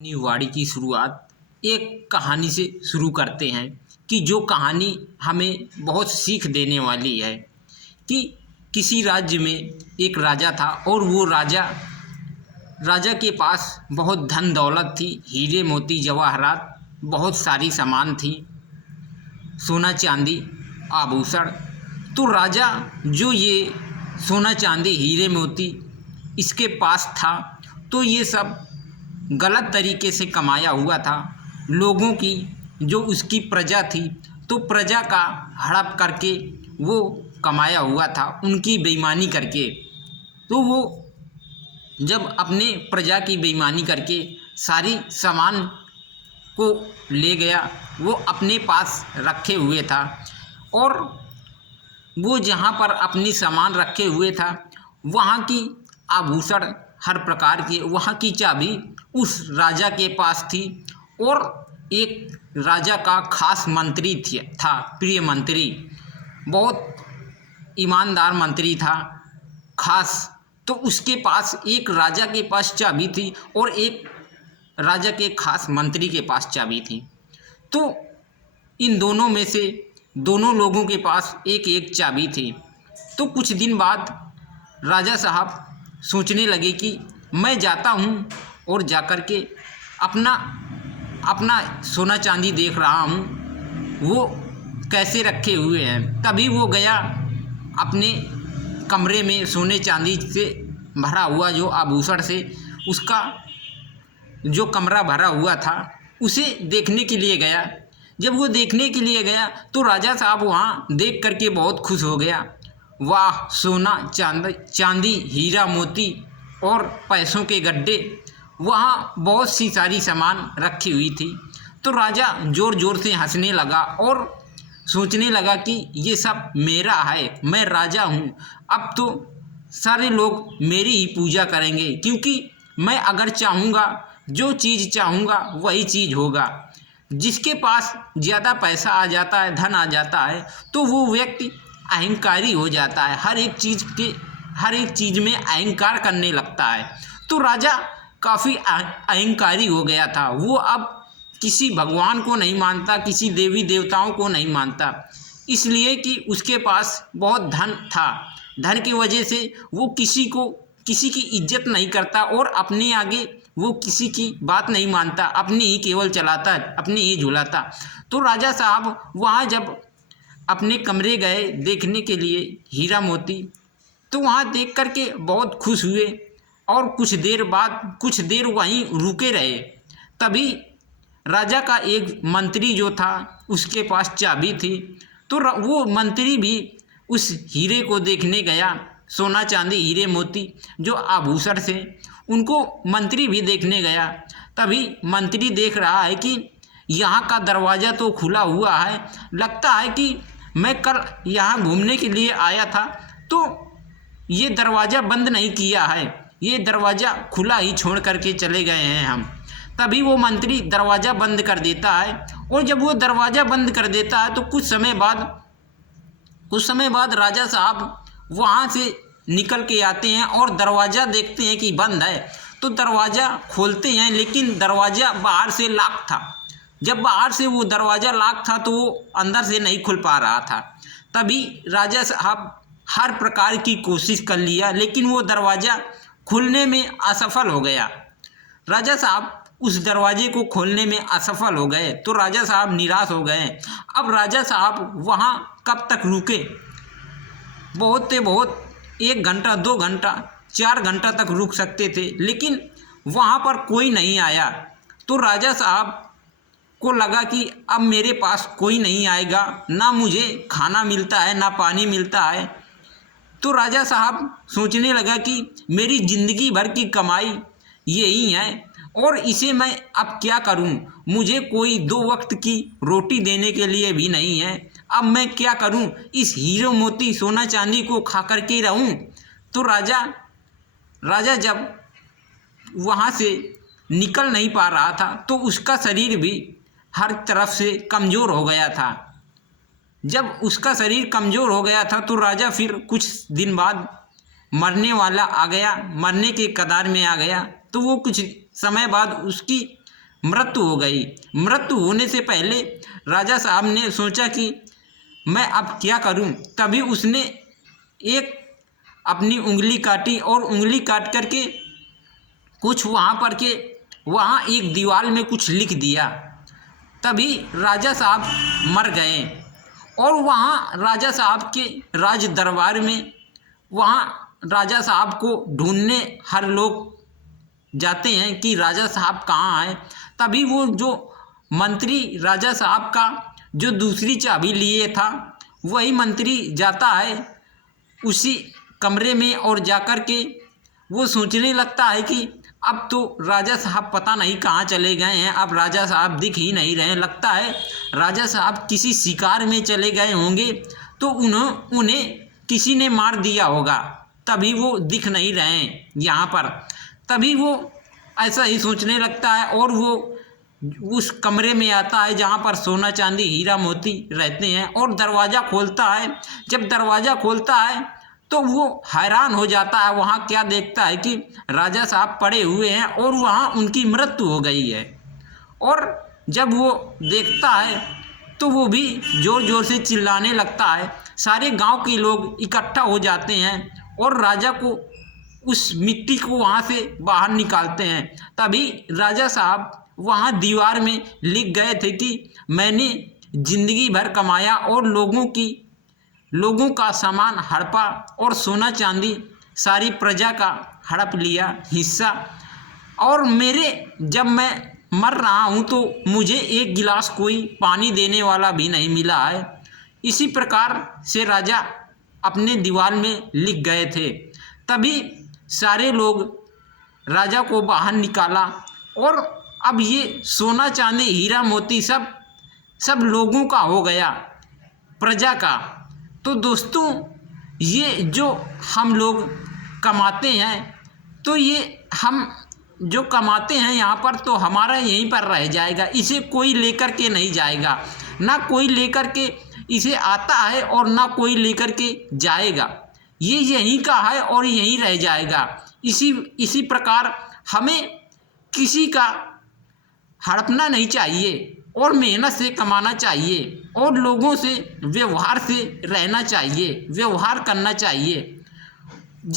अपनी वाणी की शुरुआत एक कहानी से शुरू करते हैं कि जो कहानी हमें बहुत सीख देने वाली है कि किसी राज्य में एक राजा था और वो राजा राजा के पास बहुत धन दौलत थी। हीरे मोती जवाहरात बहुत सारी सामान थी, सोना चांदी आभूषण। तो राजा जो ये सोना चांदी हीरे मोती इसके पास था, तो ये सब गलत तरीके से कमाया हुआ था। लोगों की जो उसकी प्रजा थी, तो प्रजा का हड़प करके वो कमाया हुआ था, उनकी बेईमानी करके। तो वो जब अपने प्रजा की बेईमानी करके सारी सामान को ले गया, वो अपने पास रखे हुए था। और वो जहाँ पर अपनी सामान रखे हुए था, वहाँ की आभूषण हर प्रकार के, वहाँ की चाबी उस राजा के पास थी। और एक राजा का खास मंत्री था, प्रिय मंत्री, बहुत ईमानदार मंत्री था खास। तो उसके पास, एक राजा के पास चाबी थी और एक राजा के खास मंत्री के पास चाबी थी। तो इन दोनों में से दोनों लोगों के पास एक एक चाबी थी। तो कुछ दिन बाद राजा साहब सोचने लगे कि मैं जाता हूँ और जाकर के अपना अपना सोना चांदी देख रहा हूँ वो कैसे रखे हुए हैं। तभी वो गया अपने कमरे में, सोने चांदी से भरा हुआ जो आभूषण से उसका जो कमरा भरा हुआ था, उसे देखने के लिए गया। जब वो देखने के लिए गया तो राजा साहब वहाँ देख करके बहुत खुश हो गया। वाह, सोना चांदी हीरा मोती और पैसों के गड्ढे, वहाँ बहुत सी सारी सामान रखी हुई थी। तो राजा ज़ोर ज़ोर से हंसने लगा और सोचने लगा कि ये सब मेरा है, मैं राजा हूँ। अब तो सारे लोग मेरी ही पूजा करेंगे, क्योंकि मैं अगर चाहूँगा, जो चीज़ चाहूँगा वही चीज़ होगा। जिसके पास ज़्यादा पैसा आ जाता है, धन आ जाता है, तो वो व्यक्ति अहंकारी हो जाता है, हर एक चीज़ में अहंकार करने लगता है। तो राजा काफ़ी अहंकारी हो गया था। वो अब किसी भगवान को नहीं मानता, किसी देवी देवताओं को नहीं मानता, इसलिए कि उसके पास बहुत धन था। धन की वजह से वो किसी की इज्जत नहीं करता और अपने आगे वो किसी की बात नहीं मानता, अपनी ही केवल चलाता, अपनी ही झुलाता। तो राजा साहब वहाँ जब अपने कमरे गए देखने के लिए हीरा मोती, तो वहाँ देख करके बहुत खुश हुए और कुछ देर वहीं रुके रहे। तभी राजा का एक मंत्री जो था, उसके पास चाबी थी। तो वो मंत्री भी उस हीरे को देखने गया, सोना चांदी हीरे मोती जो आभूषण से, उनको मंत्री भी देखने गया। तभी मंत्री देख रहा है कि यहाँ का दरवाज़ा तो खुला हुआ है, लगता है कि मैं कल यहाँ घूमने के लिए आया था, तो ये दरवाज़ा बंद नहीं किया है, ये दरवाज़ा खुला ही छोड़ करके चले गए हैं हम। तभी वो मंत्री दरवाज़ा बंद कर देता है। और जब वो दरवाज़ा बंद कर देता है तो कुछ समय बाद राजा साहब वहाँ से निकल के आते हैं और दरवाज़ा देखते हैं कि बंद है। तो दरवाज़ा खोलते हैं, लेकिन दरवाज़ा बाहर से लॉक था। जब बाहर से वो दरवाज़ा लॉक था तो वो अंदर से नहीं खुल पा रहा था। तभी राजा साहब हर प्रकार की कोशिश कर लिया, लेकिन वो दरवाज़ा खुलने में असफल हो गया। राजा साहब उस दरवाजे को खोलने में असफल हो गए, तो राजा साहब निराश हो गए। अब राजा साहब वहाँ कब तक रुके? बहुत 1 घंटा, 2 घंटा, 4 घंटा तक रुक सकते थे, लेकिन वहाँ पर कोई नहीं आया। तो राजा साहब को लगा कि अब मेरे पास कोई नहीं आएगा, ना मुझे खाना मिलता है, ना पानी मिलता है। तो राजा साहब सोचने लगा कि मेरी ज़िंदगी भर की कमाई यही है और इसे मैं अब क्या करूं? मुझे कोई 2 वक्त की रोटी देने के लिए भी नहीं है। अब मैं क्या करूं? इस हीरो मोती सोना चांदी को खा कर के रहूं? तो राजा जब वहाँ से निकल नहीं पा रहा था, तो उसका शरीर भी हर तरफ से कमज़ोर हो गया था। जब उसका शरीर कमज़ोर हो गया था तो राजा फिर कुछ दिन बाद मरने के कगार में आ गया। तो वो कुछ समय बाद उसकी मृत्यु हो गई। मृत्यु होने से पहले राजा साहब ने सोचा कि मैं अब क्या करूं। तभी उसने एक अपनी उंगली काटी और उंगली काट करके कुछ वहाँ एक दीवार में कुछ लिख दिया। तभी राजा साहब मर गए और वहाँ राजा साहब के राज दरबार में वहाँ राजा साहब को ढूंढने हर लोग जाते हैं कि राजा साहब कहाँ हैं। तभी वो जो मंत्री राजा साहब का जो दूसरी चाबी लिए था वही मंत्री जाता है उसी कमरे में और जाकर के वो सोचने लगता है कि अब तो राजा साहब पता नहीं कहाँ चले गए हैं। अब राजा साहब दिख ही नहीं रहे। लगता है राजा साहब किसी शिकार में चले गए होंगे तो उन्हें किसी ने मार दिया होगा, तभी वो दिख नहीं रहे हैं यहाँ पर। तभी वो ऐसा ही सोचने लगता है और वो उस कमरे में आता है जहाँ पर सोना चांदी हीरा मोती रहते हैं और दरवाज़ा खोलता है। जब दरवाज़ा खोलता है तो वो हैरान हो जाता है। वहाँ क्या देखता है कि राजा साहब पड़े हुए हैं और वहाँ उनकी मृत्यु हो गई है। और जब वो देखता है तो वो भी ज़ोर ज़ोर से चिल्लाने लगता है। सारे गांव के लोग इकट्ठा हो जाते हैं और राजा को उस मिट्टी को वहाँ से बाहर निकालते हैं। तभी राजा साहब वहाँ दीवार में लिख गए थे कि मैंने जिंदगी भर कमाया और लोगों का सामान हड़पा और सोना चांदी सारी प्रजा का हड़प लिया हिस्सा, और जब मैं मर रहा हूँ तो मुझे एक गिलास कोई पानी देने वाला भी नहीं मिला है। इसी प्रकार से राजा अपने दीवार में लिख गए थे। तभी सारे लोग राजा को बाहर निकाला और अब ये सोना चांदी हीरा मोती सब लोगों का हो गया, प्रजा का। तो दोस्तों, ये जो हम लोग कमाते हैं तो ये हम जो कमाते हैं यहाँ पर तो हमारा यहीं पर रह जाएगा। इसे कोई लेकर के नहीं जाएगा, ना कोई लेकर के इसे आता है और ना कोई लेकर के जाएगा। ये यहीं का है और यहीं रह जाएगा। इसी प्रकार हमें किसी का हड़पना नहीं चाहिए और मेहनत से कमाना चाहिए और लोगों से व्यवहार से रहना चाहिए, व्यवहार करना चाहिए।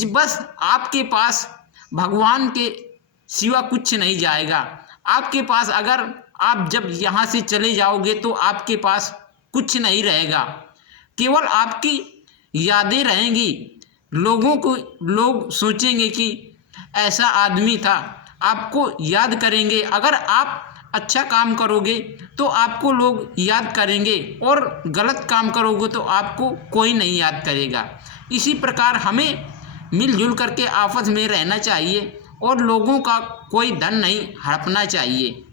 बस आपके पास भगवान के सिवा कुछ नहीं जाएगा। आपके पास अगर आप जब यहाँ से चले जाओगे तो आपके पास कुछ नहीं रहेगा, केवल आपकी यादें रहेंगी। लोग सोचेंगे कि ऐसा आदमी था, आपको याद करेंगे। अगर आप अच्छा काम करोगे तो आपको लोग याद करेंगे और गलत काम करोगे तो आपको कोई नहीं याद करेगा। इसी प्रकार हमें मिलजुल करके आपस में रहना चाहिए और लोगों का कोई धन नहीं हड़पना चाहिए।